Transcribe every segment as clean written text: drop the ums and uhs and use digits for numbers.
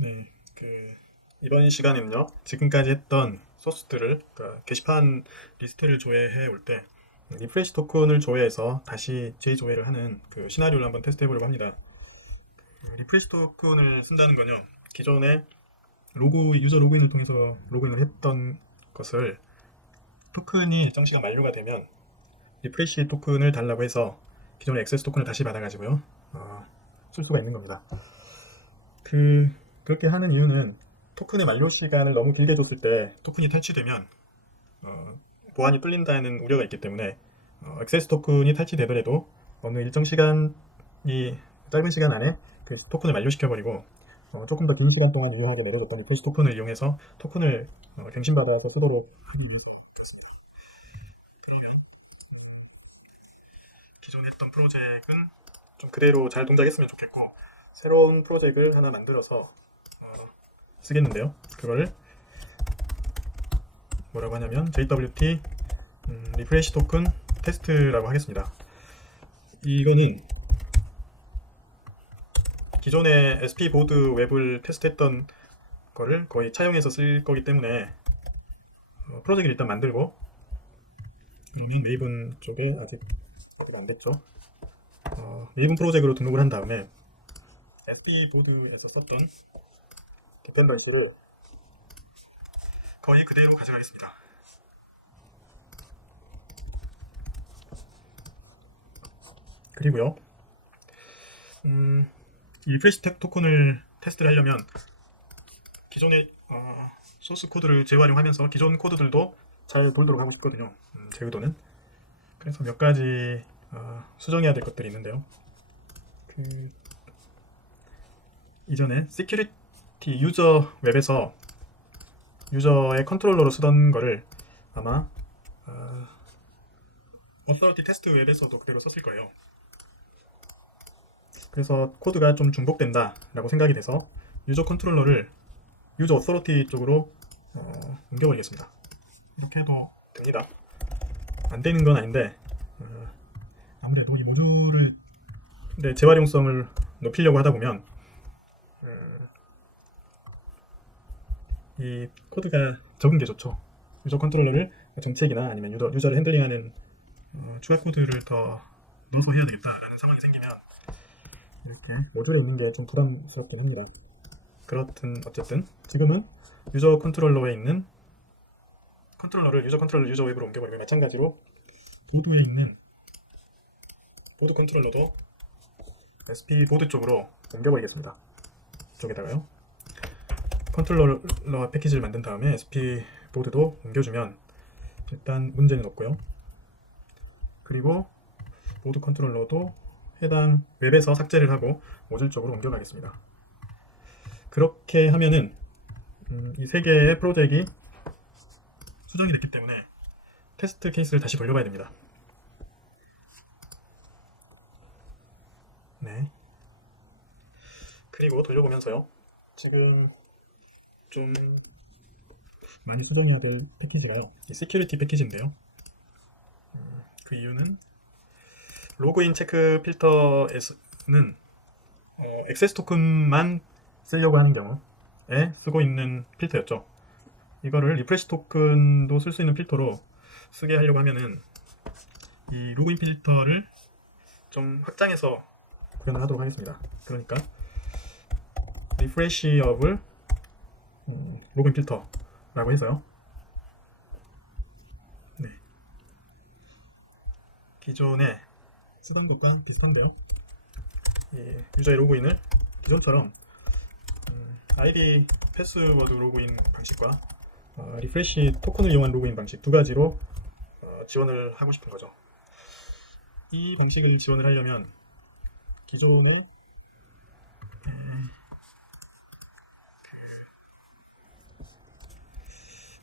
네, 이번 시간에는요, 지금까지 했던 소스들을, 그러니까 게시판 리스트를 조회해 올 때, 리프레시 토큰을 조회해서 다시 재조회를 하는 그 시나리오를 한번 테스트 해보려고 합니다. 리프레시 토큰을 쓴다는 건요, 기존에 유저 로그인을 통해서 로그인을 했던 것을 토큰이 일정 시간 만료가 되면 리프레시 토큰을 달라고 해서 기존의 액세스 토큰을 다시 받아가지고요, 쓸 수가 있는 겁니다. 그렇게 하는 이유는 토큰의 만료 시간을 너무 길게 줬을 때 토큰이 탈취되면 보안이 뚫린다는 우려가 있기 때문에 액세스 토큰이 탈취되더라도 어느 일정 시간이 짧은 시간 안에 그 토큰을 만료시켜버리고 조금 더 긴 시간 동안 유효하게 먹어줬던 리플스 토큰을 이용해서 토큰을 갱신받아서 쓰도록 하기 위해서 그렇습니다. 그러면 기존에 했던 프로젝트는 좀 그대로 잘 동작했으면 좋겠고 새로운 프로젝트를 하나 만들어서 쓰겠는데요. 그거를 뭐라고 하냐면 JWT 리프레시 토큰 테스트라고 하겠습니다. 이거는 기존의 SP 보드 웹을 테스트했던 거를 거의 차용해서 쓸 거기 때문에 프로젝트를 일단 만들고 그러면 메이븐 쪽에 아직 거기가 안 됐죠. 메이븐 프로젝트로 등록을 한 다음에 SP 보드에서 썼던 디펜던트를 거의 그대로 가져가겠습니다. 그리고요, 이 리프레시 토큰을 테스트를 하려면 기존의 소스 코드를 재활용하면서 기존 코드들도 잘 돌도록 하고 싶거든요. 제 의도는. 그래서 몇 가지 수정해야 될 것들이 있는데요. 그 이전에 시큐리티 유저 웹에서 유저의 컨트롤러로 쓰던 거를 아마 어서리티 테스트 웹에서도 그대로 썼을 거예요. 그래서 코드가 좀 중복된다라고 생각이 돼서 유저 컨트롤러를 유저 어서리티 쪽으로 옮겨버리겠습니다. 이렇게 해도 됩니다. 안 되는 건 아닌데 아무래도 이 모듈을 재활용성을 높이려고 하다 보면 이 코드가 적은 게 좋죠. 유저 컨트롤러를 정책이나 아니면 유저를 핸들링하는 추가 코드를 더 넣어서 해야 되겠다라는 상황이 생기면 이렇게 모듈에 있는 게 좀 부담스럽긴 합니다. 그렇든 어쨌든 지금은 유저 컨트롤러에 있는 컨트롤러를 유저 컨트롤러 유저 웹으로 옮겨버리고 마찬가지로 보드에 있는 보드 컨트롤러도 SP 보드 쪽으로 옮겨버리겠습니다. 이쪽에다가요. 컨트롤러 패키지를 만든 다음에 SP 보드도 옮겨주면 일단 문제는 없고요. 그리고 보드 컨트롤러도 해당 웹에서 삭제를 하고 모듈 쪽으로 옮겨가겠습니다. 그렇게 하면은 이 세 개의 프로젝트가 수정이 됐기 때문에 테스트 케이스를 다시 돌려봐야 됩니다. 네. 그리고 돌려보면서요. 지금 좀 많이 수정해야 될 패키지가요. 이 시큐리티 패키지인데요. 그 이유는 로그인 체크 필터에서는 액세스 토큰만 쓰려고 하는 경우에 쓰고 있는 필터였죠. 이거를 리프레시 토큰도 쓸 수 있는 필터로 쓰게 하려고 하면은 이 로그인 필터를 좀 확장해서 구현을 하도록 하겠습니다. 그러니까 리프레시업을 로그인 필터라고 해서요. 네. 기존에 쓰던 것과 비슷한데요. 유저의 로그인을 기존처럼 아이디 패스워드 로그인 방식과 리프레시 토큰을 이용한 로그인 방식 두 가지로 지원을 하고 싶은 거죠. 이 방식을 지원을 하려면 기존의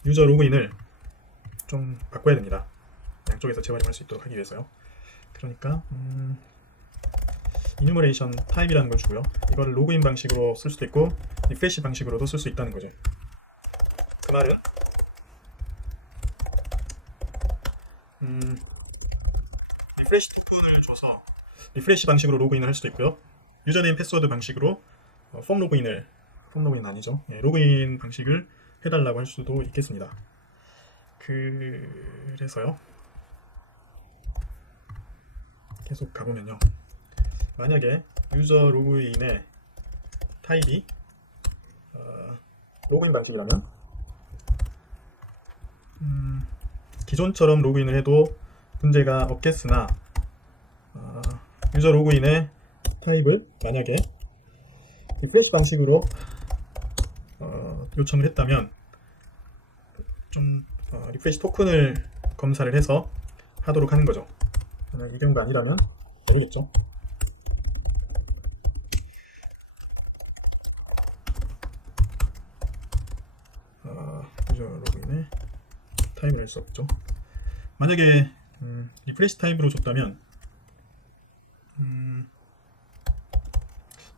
유저 로그인을 좀 바꿔야 됩니다. 양쪽에서 재활용할 수 있도록 하기 위해서요. 그러니까 이뉴머레이션 타입이라는 걸 주고요. 이거를 로그인 방식으로 쓸 수도 있고 리프레시 방식으로도 쓸 수 있다는 거죠. 그 말은 리프레시 토큰을 줘서 리프레시 방식으로 로그인을 할 수도 있고요. 유저네임 패스워드 방식으로 폼 로그인을 폼로그인 아니죠. 예, 로그인 방식을 해달라고 할 수도 있겠습니다. 그래서요. 계속 가보면요. 만약에 유저 로그인의 타입이 로그인 방식이라면 기존처럼 로그인을 해도 문제가 없겠으나 유저 로그인의 타입을 만약에 리프레시 방식으로 요청을 했다면 좀 리프레시 토큰을 검사를 해서 하도록 하는 거죠. 만약 이 경우가 아니라면 모르겠죠. 유저 로그인의 타입을 낼 수 없죠. 만약에 리프레시 타입으로 줬다면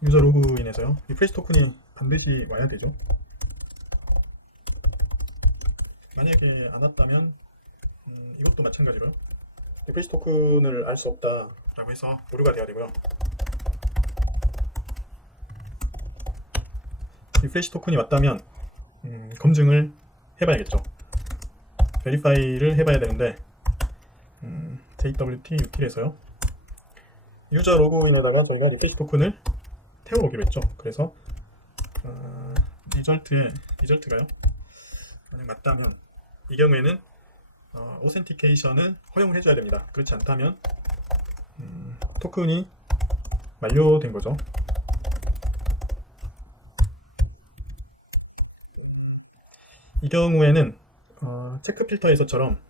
유저 로그인에서요 리프레시 토큰이 반드시 와야 되죠. 만약에 안 왔다면 이것도 마찬가지로요. 리프레시 토큰을 알 수 없다 라고 해서 오류가 돼야 되고요. 리프레시 토큰이 왔다면 검증을 해봐야겠죠. 베리파이를 해봐야 되는데 JWT util에서요 유저 로그인에다가 저희가 리프레시 토큰을 태워오기로 했죠. 그래서 리절트가요 만약 맞다면 이 경우에는 오센티케이션을 허용을 해줘야 됩니다. 그렇지 않다면 토큰이 만료된 거죠. 이 경우에는 체크 필터에서처럼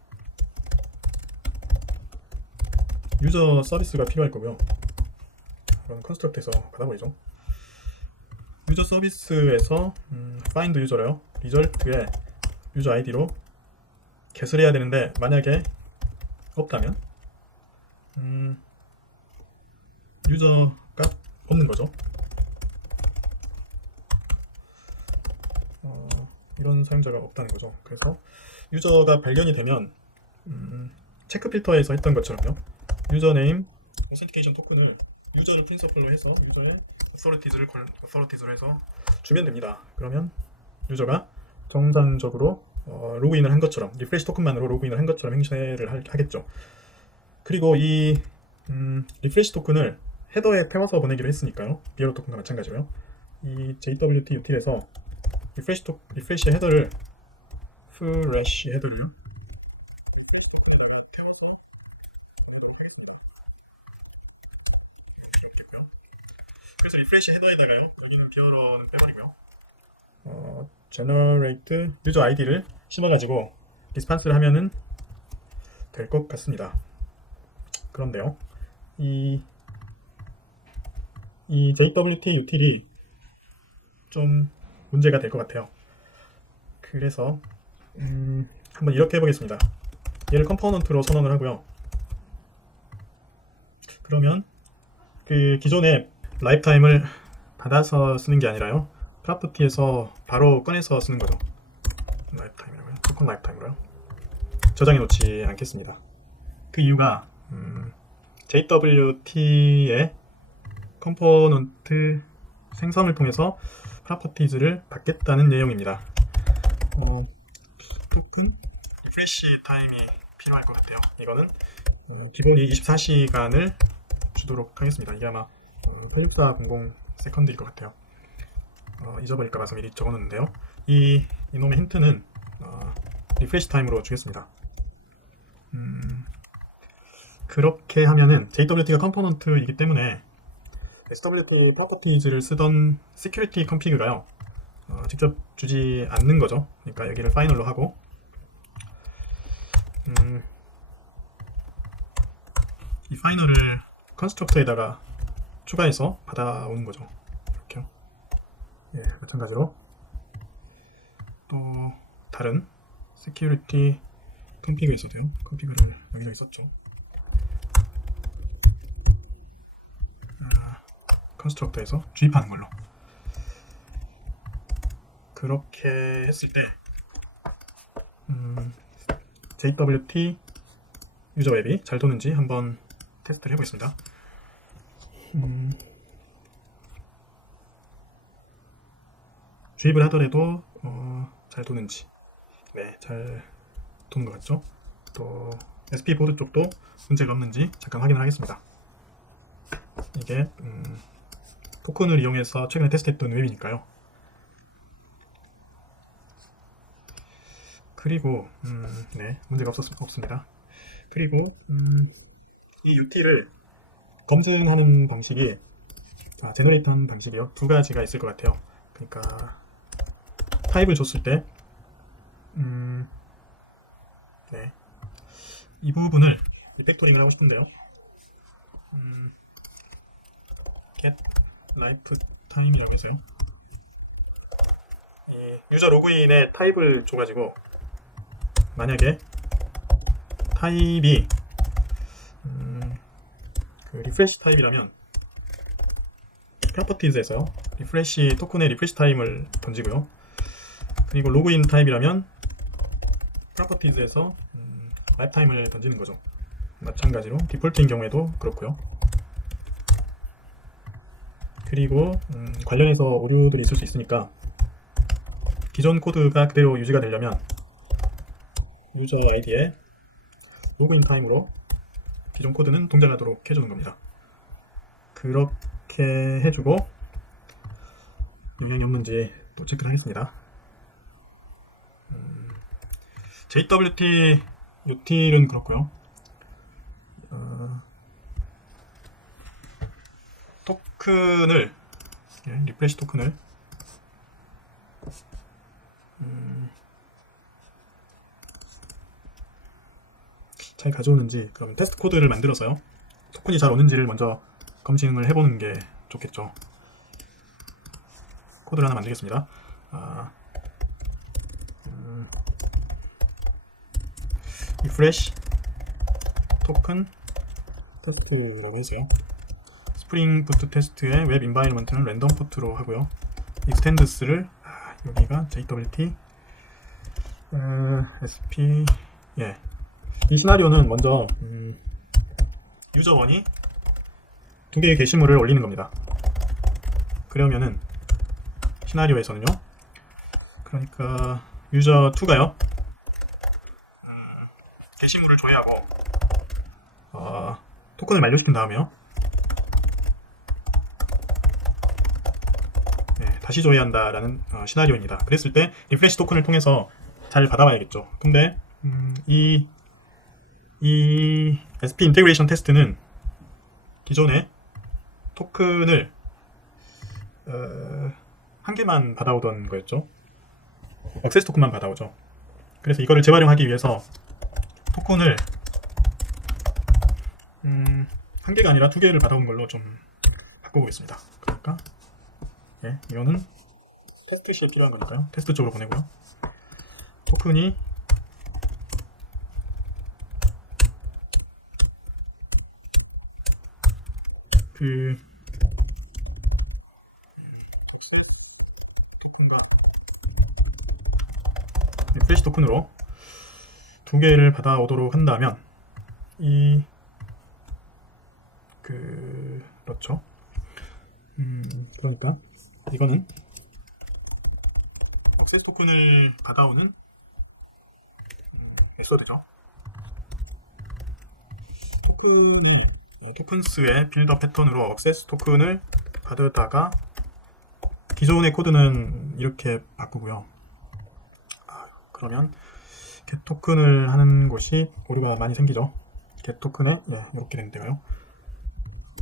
유저 서비스가 필요할 거고요. 이건 컨스트럭트에서 받아버리죠. 유저 서비스에서 find 유저래요. 리절트에 유저 아이디로 get을 해야 되는데 만약에 없다면 유저가 없는 거죠. 이런 사용자가 없다는 거죠. 그래서 유저가 발견이 되면 체크 필터에서 했던 것처럼요. 유저네임 오센티케이션 토큰을 유저를 프린서플로 해서 유저의 authorities로 해서 주면 됩니다. 그러면 유저가 정상적으로 로그인을 한 것처럼 리프레시 토큰만으로 로그인을 한 것처럼 행세를 하겠죠. 그리고 이 리프레시 토큰을 헤더에 태워서 보내기로 했으니까요. 비에로 토큰과 마찬가지로요. 이 JWT util에서 리프레시 헤더를 플래시 헤더를요. 그래서 리프레시 헤더에다가요. 여기는 비어러는 빼버리고요. generate 유저 아이디를 심어가지고 리스판스를 하면은 될 것 같습니다. 그런데요, 이 JWT util이 좀 문제가 될 것 같아요. 그래서 한번 이렇게 해보겠습니다. 얘를 컴포넌트로 선언을 하고요. 그러면 그 기존의 라이프타임을 받아서 쓰는 게 아니라요. 프로퍼티에서 바로 꺼내서 쓰는 거죠. 라이프타임이라고요. 토큰 라이프타임으로요. 저장해 놓지 않겠습니다. 그 이유가 JWT의 컴포넌트 생성을 통해서 프로퍼티즈를 받겠다는 내용입니다. 토큰 리프레시 타임이 필요할 것 같아요. 이거는 기본이 24시간을 주도록 하겠습니다. 이게 아마 86400 세컨드일 것 같아요. 잊어버릴까 봐서 미리 적어놓는데요. 이놈의 힌트는 리프레시 타임으로 주겠습니다. 그렇게 하면은 JWT가 컴포넌트이기 때문에 SWT 프로퍼티즈를 쓰던 시큐리티 컴피그가요 직접 주지 않는 거죠. 그러니까 여기를 파이널로 하고 이 파이널을 컨스트럭터에다가 추가해서 받아오는 거죠. 이렇게요. 예, 마찬가지로 또 다른 시큐리티 컴피그 있어도요. 컴피그를 여기저기 썼죠. 컨스트럭터에서 주입하는 걸로. 그렇게 했을 때 JWT 유저 웹이 잘 도는지 한번 테스트를 해보겠습니다. 주입을 하더라도 잘 도는지. 네, 잘 도는 것 같죠? 또 SP 보드 쪽도 문제가 없는지 잠깐 확인을 하겠습니다. 이게 토큰을 이용해서 최근에 테스트했던 웹이니까요. 그리고 네, 문제가 없습니다. 그리고 이 UT를 검증하는 방식이 제너레이트하는 방식이요. 두 가지가 있을 것 같아요. 그러니까 타입을 줬을 때 네, 이 부분을 리팩토링을 하고 싶은데요. get lifetime이라고 해서요. 이 유저 로그인에 타입을 줘가지고 만약에 타입이 그 리프레시 타입이라면 프로퍼티즈에서 리프레시 토큰의 리프레시 타임을 던지고요. 그리고 로그인 타입이라면 프로퍼티즈에서 라이프 타임을 던지는 거죠. 마찬가지로 디폴트인 경우에도 그렇고요. 그리고 관련해서 오류들이 있을 수 있으니까 기존 코드가 그대로 유지가 되려면 유저 아이디에 로그인 타임으로 기존 코드는 동작하도록 해주는 겁니다. 그렇게 해주고 영향이 없는지 또 체크를 하겠습니다. JWT, UT는 그렇고요. 토큰을 리프레시 토큰을 잘 가져오는지 그럼 테스트 코드를 만들어서요. 토큰이 잘 오는지를 먼저 검증을 해보는 게 좋겠죠. 코드를 하나 만들겠습니다. 리프레시 토큰 테스트라고 해서요. 스프링 부트 테스트의 웹 인바이러먼트는 랜덤 포트로 하고요. 익스텐드스를 여기가 JWT SP 예. 이 시나리오는 먼저 유저 1이 두 개의 게시물을 올리는 겁니다. 그러면은 시나리오에서는요. 그러니까 유저 2가요. 게시물을 조회하고 토큰을 만료시킨 다음에요. 네, 다시 조회한다라는 시나리오입니다. 그랬을 때 리프레시 토큰을 통해서 잘 받아봐야겠죠. 근데 이 SP 인테그레이션 테스트는 기존에 토큰을 한 개만 받아오던 거였죠. 액세스 토큰만 받아오죠. 그래서 이거를 재활용하기 위해서 토큰을 한 개가 아니라 두 개를 받아온 걸로 좀 바꿔보겠습니다. 그러니까 예, 이거는 테스트 시에 필요한 거니까요. 테스트 쪽으로 보내고요. 토큰이 리프레시 토큰으로 두 개를 받아오도록 한다면 그렇죠. 그러니까 이거는 억세스 토큰을 받아오는 메소드죠. 토큰스의 빌더 패턴으로 억세스 토큰을 받으다가 기존의 코드는 이렇게 바꾸고요. 그러면 get 토큰을 하는 곳이 오류가 많이 생기죠. get 토큰에 이렇게 되는데요.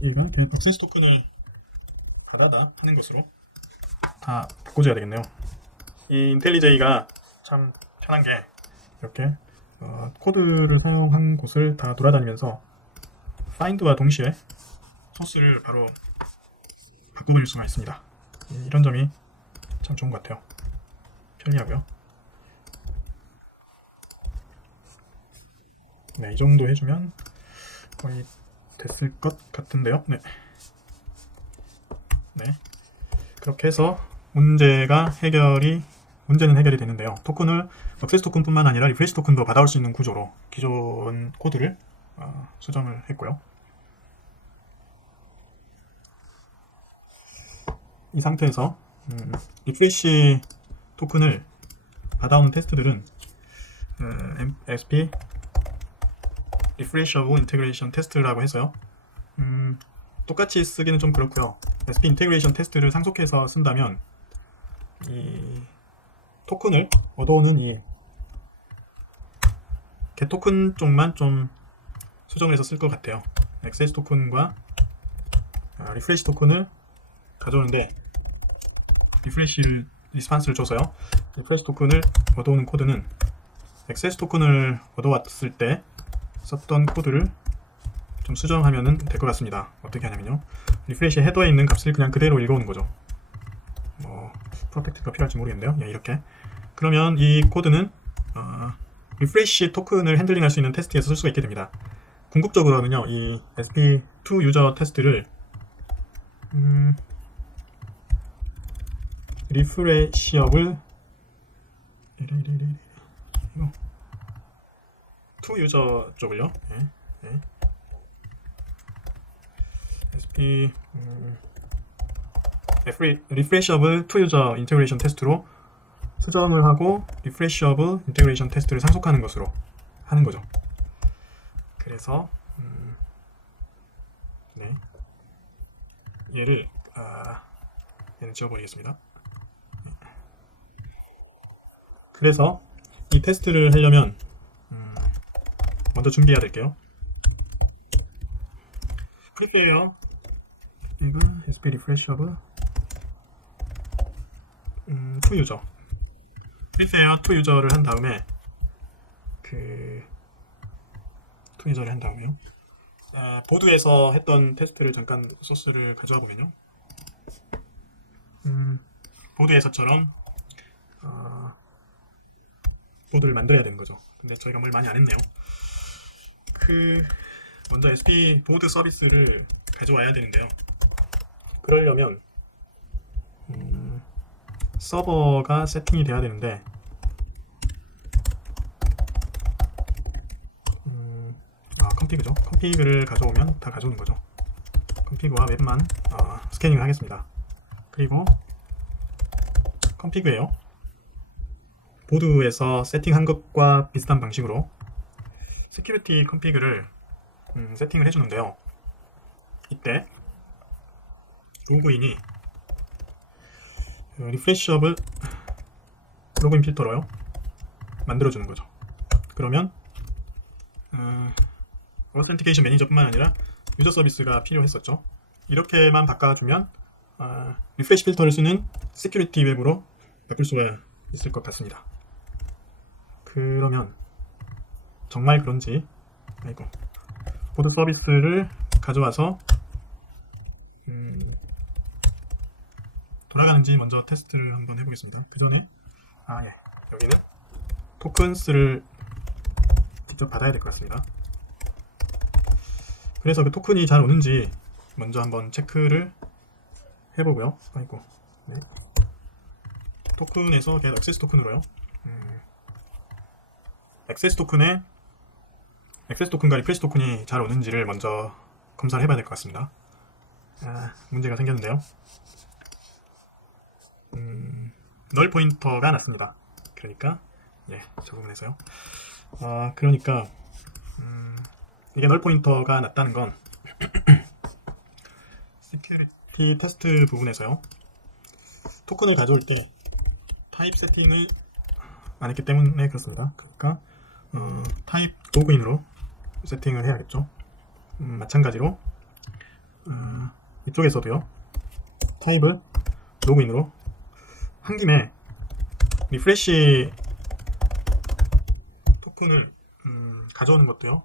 얘가 get 억세스 토큰을 받아다 하는 것으로 다 바꿔줘야 되겠네요. 이 인텔리제이가 참 편한 게 이렇게 코드를 사용한 곳을 다 돌아다니면서 find와 동시에 소스를 바로 바꿔버릴 수가 있습니다. 이런 점이 참 좋은 것 같아요. 편리하고요. 네, 이 정도 해주면 거의 됐을 것 같은데요. 네. 그렇게 해서 문제는 해결이 되는데요. 토큰을 억세스 토큰뿐만 아니라 리프레시 토큰도 받아올 수 있는 구조로 기존 코드를 수정을 했고요. 이 상태에서 리프레시 토큰을 받아오는 테스트들은 SP Refreshable Integration Test라고 해서요. 똑같이 쓰기는 좀 그렇고요. SP 인테그레이션 테스트를 상속해서 쓴다면 이 토큰을 얻어오는 이 get 토큰 쪽만 좀 수정을 해서 쓸 것 같아요. access 토큰과 리프레시 토큰을 가져오는데 리스판스를 줘서요. 리프레시 토큰을 얻어오는 코드는 access 토큰을 얻어왔을 때 썼던 코드를 좀 수정하면 될 것 같습니다. 어떻게 하냐면요. 리프레시 헤더에 있는 값을 그냥 그대로 읽어오는 거죠. 프로텍트가 필요할지 모르겠는데요. 예, 이렇게. 그러면 이 코드는 리프레시 토큰을 핸들링할 수 있는 테스트에서 쓸 수가 있게 됩니다. 궁극적으로는요, 이 SP2 유저 테스트를 리프레시업을 투 유저 쪽을요. 예, 예. SP 리프레시업을 투 유저 인테그레이션 테스트로 수정을 하고 리프레시업을 인테그레이션 테스트를 상속하는 것으로 하는 거죠. 그래서 네, 얘를 지워버리겠습니다. 그래서 이 테스트를 하려면 먼저 준비해야 될게요. 프리페어 이거 SP 리프레시업을 투 유저 프리페어 투 유저를 한 다음에 투 유저를 한 다음에요. 보드에서 했던 테스트를 잠깐 소스를 가져와 보면요. 보드에서처럼 보드를 만들어야 되는 거죠. 근데 저희가 뭘 많이 안 했네요. 먼저 SP 보드 서비스를 가져와야 되는데요. 그러려면 서버가 세팅이 돼야 되는데 컴피그죠. 컴피그를 가져오면 다 가져오는 거죠. 컴피그와 웹만 스캐닝을 하겠습니다. 그리고 컴피그예요. 보드에서 세팅한 것과 비슷한 방식으로 시큐리티 컴피그를 세팅을 해주는데요. 이때 로그인이 리프레시업을 로그인 필터로요 만들어주는 거죠. 그러면 어센티케이션 매니저뿐만 아니라 유저 서비스가 필요했었죠. 이렇게만 바꿔주면 리프레시 필터를 쓰는 시큐리티 웹으로 바꿀 수가 있을 것 같습니다. 그러면 정말 그런지 보드 서비스를 가져와서 돌아가는지 먼저 테스트를 한번 해보겠습니다. 그 전에 예. 여기는 토큰스를 직접 받아야 될 것 같습니다. 그래서 그 토큰이 잘 오는지 먼저 한번 체크를 해보고요. 네. 토큰에서 계속 액세스 토큰으로요. 액세스 토큰과 리프레시 토큰이 잘 오는지를 먼저 검사를 해봐야 될 것 같습니다. 문제가 생겼는데요. 널 포인터가 났습니다. 그러니까 저 부분에서요. 그러니까 이게 널 포인터가 났다는 건 시큐리티 테스트 부분에서요. 토큰을 가져올 때 타입 세팅을 안 했기 때문에 그렇습니다. 그러니까 타입 로그인으로 세팅을 해야겠죠. 마찬가지로 이쪽에서도요. 타입을 로그인으로 한 김에 리프레시 토큰을 가져오는 것도요.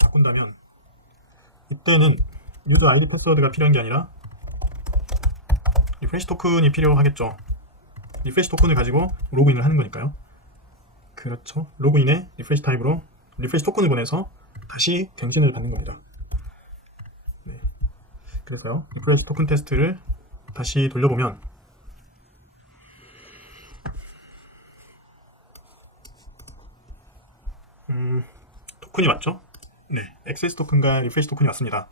바꾼다면 이때는 유저 아이디 패스워드가 필요한 게 아니라 리프레시 토큰이 필요하겠죠. 리프레시 토큰을 가지고 로그인을 하는 거니까요. 그렇죠. 로그인에 리프레시 타입으로 리프레시 토큰을 보내서 다시 갱신을 받는 겁니다. 네. 그래서요. 리프레시 토큰 테스트를 다시 돌려보면 토큰이 왔죠? 네. 액세스 토큰과 리프레시 토큰이 왔습니다.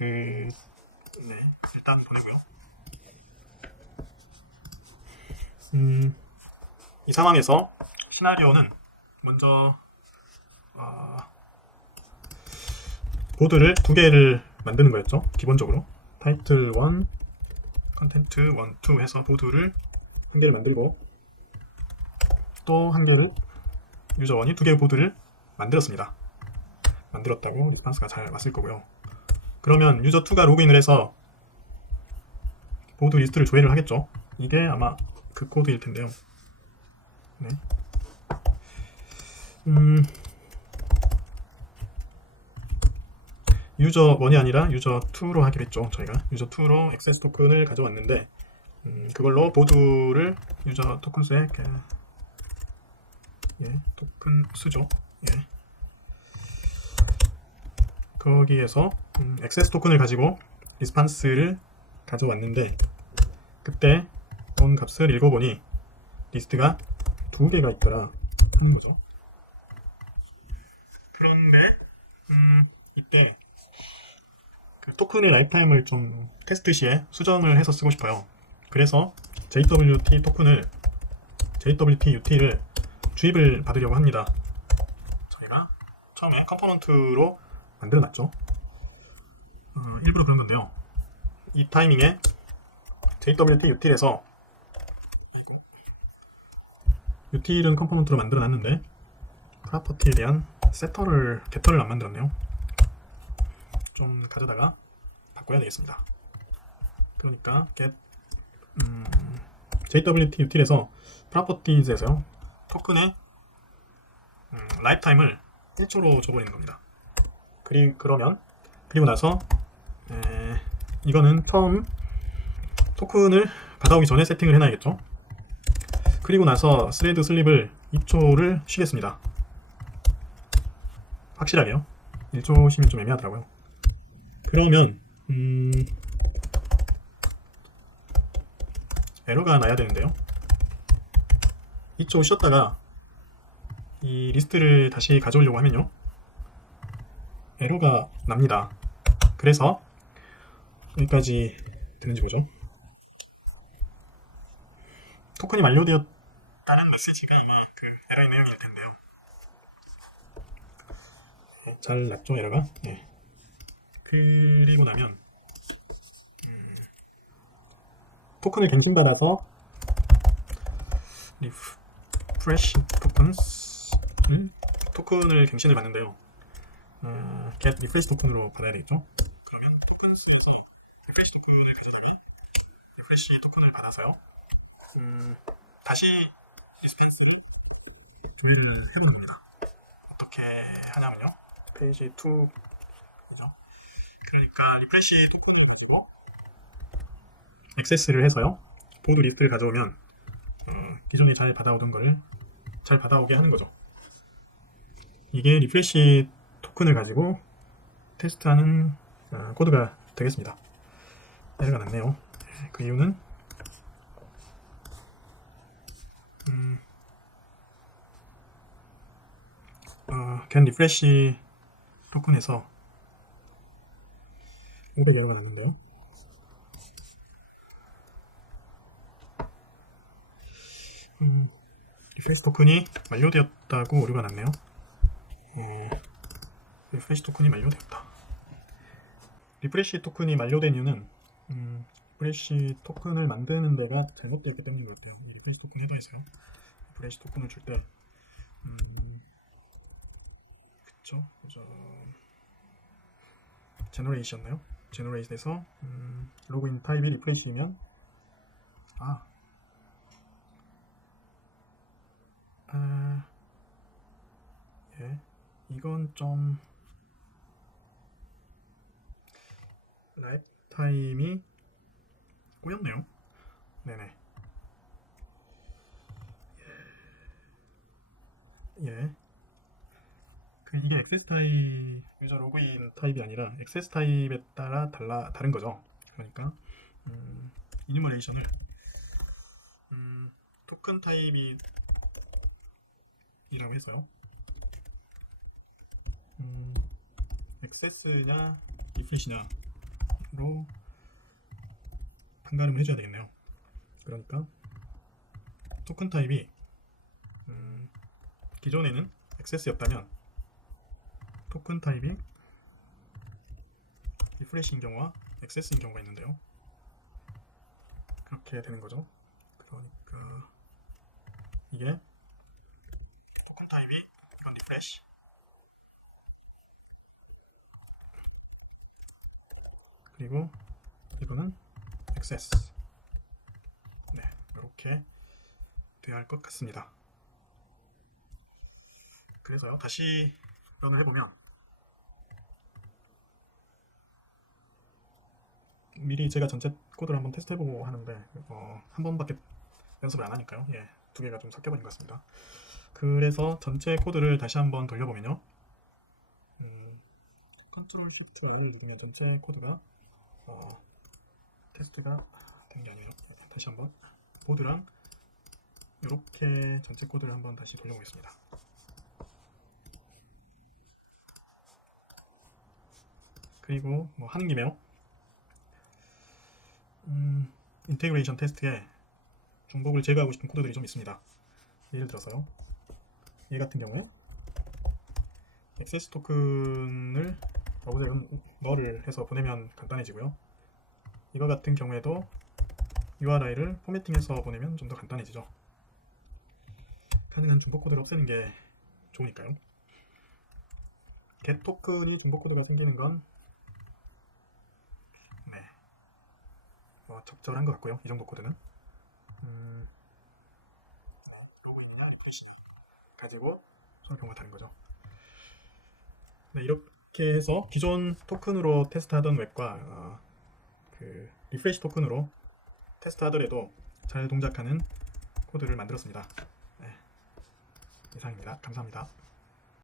일단 보내고요. 이 상황에서 시나리오는 먼저 보드를 두 개를 만드는 거였죠. 기본적으로 타이틀 1, 컨텐트 1, 2 해서 보드를 한 개를 만들고 또 한 개를 유저 1이 두 개의 보드를 만들었습니다. 만들었다고 리스판스가 잘 왔을 거고요. 그러면 유저 2가 로그인을 해서 보드 리스트를 조회를 하겠죠. 이게 아마 그 코드일 텐데요. 네. 유저 1이 아니라 유저 2로 하기로 했죠. 저희가 유저 2로 액세스 토큰을 가져왔는데 그걸로 보드를 유저 토큰 수에 토큰 수죠. 예. 거기에서 액세스 토큰을 가지고 리스판스를 가져왔는데 그때 본 값을 읽어보니 리스트가 두 개가 있더라 하는 거죠. 그런데 이때 그 토큰의 라이프타임을 좀 테스트 시에 수정을 해서 쓰고 싶어요. 그래서 JWT 토큰을 JWT UT를 주입을 받으려고 합니다. 저희가 처음에 컴포넌트로 만들어 놨죠. 일부러 그런 건데요. 이 타이밍에 JWT util에서 util은 컴포넌트로 만들어 놨는데 프로퍼티에 대한 게터를 안 만들었네요. 좀 가져다가 바꿔야 되겠습니다. 그러니까 get JWT util에서 properties에서요 토큰의 라이프타임을 1초로 줘버리는 겁니다. 그리고 나서 이거는 처음 토큰을 받아오기 전에 세팅을 해놔야겠죠. 그리고 나서 스레드 슬립을 2초를 쉬겠습니다. 확실하게요. 1초 쉬면 좀 애매하더라고요. 그러면 에러가 나야 되는데요. 2초 쉬었다가 이 리스트를 다시 가져오려고 하면요 에러가 납니다. 그래서 여기까지 되는지 보죠. 토큰이 만료되었다는 메시지가 아마 그 에러의 내용일 텐데요. 잘 났죠 에러가? 네. 그리고 나면 토큰을 갱신받아서 리프레시 토큰을 갱신을 받는데요. get 리프레시 토큰으로 받아야 되겠죠. 그러면 토큰스에서 리프레시 토큰을 가져다가 리프레시 토큰을 받아서요. 다시 리스펜스 조회를 해보는 겁니다. 어떻게 하냐면요. 페이지 2이죠. 그러니까 리프레시 토큰을 가지고 액세스를 해서요. 보드 리스트를 가져오면 기존에 잘 받아오던 거를 잘 받아오게 하는 거죠. 이게 리프레시 토큰을 가지고 테스트하는 코드가 되겠습니다. 에러가 났네요. 그 이유는 get 리프레시 토큰에서 500 에러가 났는데요. 리프레시 토큰이 만료되었다고 오류가 났네요. 리프레시 토큰이 만료되었다. 리프레시 토큰이 만료된 이유는 리프레시 토큰을 만드는 데가 잘못되었기 때문인 것 같아요. 이 리프레시 토큰 헤더에서요. 리프레시 토큰을 줄 때 그쵸? 제너레이션나요? 제너레이션에서 로그인 타입이 리프레시면 예, 이건 좀 라이프 타임이 꼬였네요. 네네. 예. 이게 액세스 타입 유저 로그인 타입이 아니라 액세스 타입에 따라 다른 거죠. 그러니까 이뉴머레이션을 토큰 타입이 이라고 해서요. 액세스냐 리프레시냐로 판가름을 해줘야 되겠네요. 그러니까 토큰 타입이 기존에는 액세스였다면 토큰 타입이 리프레시인 경우와 액세스인 경우가 있는데요. 그렇게 되는 거죠. 그러니까 이게 토큰 타입이 이건 리프레시, 그리고 이거는 액세스. 네, 이렇게 돼야 할 것 같습니다. 그래서요, 다시 런을 해보면 미리 제가 전체 코드를 한번 테스트해보고 하는데 한 번밖에 연습을 안 하니까요. 예, 두 개가 좀 섞여버린 것 같습니다. 그래서 전체 코드를 다시 한번 돌려보면요. 컨트롤 F2를 누르면 전체 코드가 테스트가 된 게 아니에요. 다시 한번 보드랑 이렇게 전체 코드를 한번 다시 돌려보겠습니다. 그리고 뭐 하는 김에요. 인테그레이션 테스트에 중복을 제거하고 싶은 코드들이 좀 있습니다. 예를 들어서요. 얘 같은 경우에 액세스 토큰을 너를 해서 보내면 간단해지고요. 이거 같은 경우에도 URI를 포매팅해서 보내면 좀 더 간단해지죠. 가능한 중복 코드를 없애는 게 좋으니까요. get 토큰이 중복 코드가 생기는 건 네, 적절한 것 같고요. 이 정도 코드는 로그인이냐 리프레시 가지고 서로 경우가 다른 거죠. 네, 이렇게 해서 기존 토큰으로 테스트하던 웹과 그 리프레시 토큰으로 테스트하더라도 잘 동작하는 코드를 만들었습니다. 네, 이상입니다. 감사합니다.